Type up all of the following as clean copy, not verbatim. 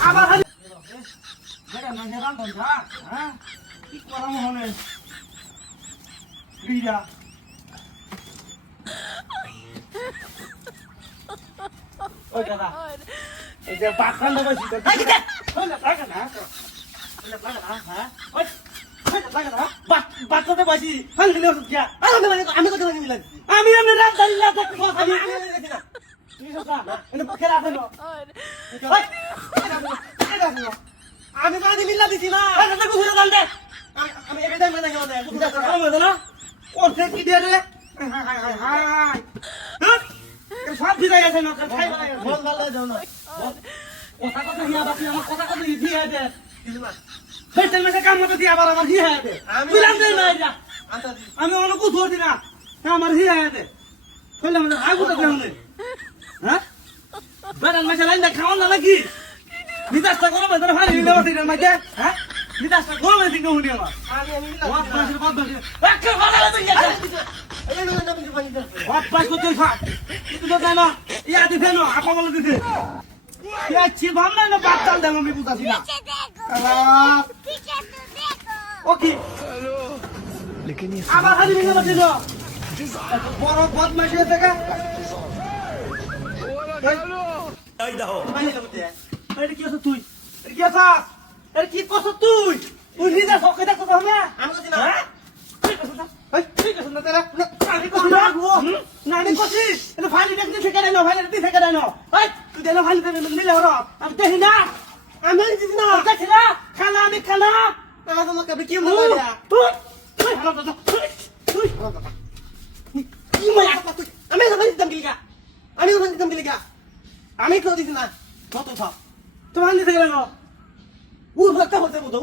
আবার খালি বেটা না হেরান ধন্দা হ্যাঁ কি করাম হলে বিরা ওই দাদা এই যে বাখান্ডা বসি তো এই যে ওই না লাগা না হ্যাঁ ওই বাচ্চাতে বসি হাল দিলে ওষুধ খেয়া আমি কত লাগে মিলাচ্ছি আমি রাত দাঁড়িয়ে থাকতে আমি দেখি না তুমি সোজা এটা পক্ষে রাখো না আমি কানে মিল্লা দিছি না এটা তো ঘুরে দাল দে আমি একা টাইম না গেল দে বুঝা করো মে না ওর থেকে কি দিয়ে রে হাই হাই হাই হ্যাঁ সব দিতে গেছে না খাই বল ভালো যাও না কথা কথা হিয়া বাকি আমার কথা কথা দিয়ে দে ফেসেল মেসে কাম মতো দিয়ে আবার আমার হিয়া দে মিলাম দে না এটা আমি অনেক কিছু ধরছি না আমার হিয়া দে কইলাম না আগু তো কেমন হ্যাঁ বেড়াল মেসে লাইন দে খাওয়ান না নাকি নিতাসটা করো বেদর ফানি নিলে ওই দিন মাঝে হ্যাঁ নিতাসটা করো বেদর দিন হুনি আমার আমি ওয়াট বাসে একটা ভালো লাগে এই না না তুমি পানি দাও ওয়াট বাস করতে খা তুই তো জানো ইয়া দিতে না আপা বলে দিতে ইয়া ছি ভাবনা না বাত চাল দেব আমি বুঝাছি না ওকে হ্যালো लेकिन ये আবার খালি মিলে বসে দাও বড় বদমাশি থেকে এই দাও পানি লাগতে এটা কি আছে তুই এটা কি আছে এটা কি করছ তুই তুই নিজে সকে দেখছ তো না আমি কইছি না ঠিক আছে না তেরা আমি কইছি না না আমি কইছি এটা ফাইল দেখতে থেকে দেন ফাইল দেখতে থেকে দেন এই তুই দেন ফাইল মিলে ওরা আমি দেখি না আমি দিছি না দেখি না খালা আমি খালা না তোমাকে কি মনে হয় তুই হালা তো তুই কি মনে আছে তুই আমি তো দিতাম কি আমি তো দিতাম কি আমি তো দিছি না কত সব তোমার দিতে গেল না উর ভক্তা হতে বুঝো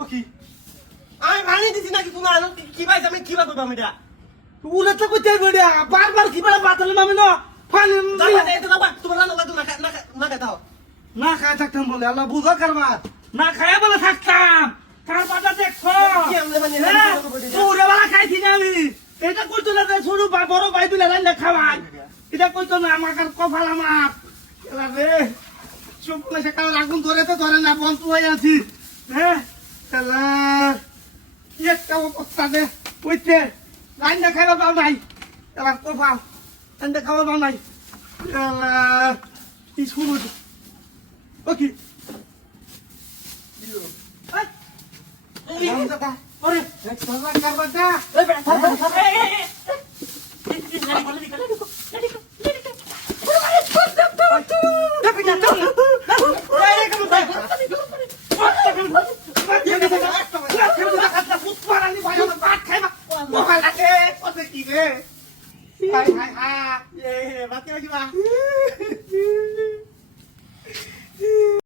ওকে আমি পানি দিছি না কি তুমি আনো কি ভাই আমি কি বাকো আমি এটা উরে তো কইতে বড়িয়া বারবার কি বড় বাতল মামি না পানি দাও এটা দাও তোমার না না দাও না খায় থাকতাম বলে আল্লাহ বুঝা করবা না খায় বলে থাকতাম কার বাটা দেখছো কি আমলে মানে উরে বালা খাইছি না আমি এটা কইতো না যে ছোট ভাই বড় ভাই বিলা রান্না খাওয়াই এটা কইতো না আমার কপাল আমার রে চুপ করে কাল আগুন ধরে তো ধরে না বন্ধ হয়ে আছি হ্যাঁ শালা একটা অবস্থা দে কইতে রান্না খাইবা পাও নাই এবার কপাল রান্না খাওয়া পাও নাই শালা কি শুরু ওকে এই দাদা আরে শালা কারবাটা এই বেটা Hai, ba't ka nag-iba?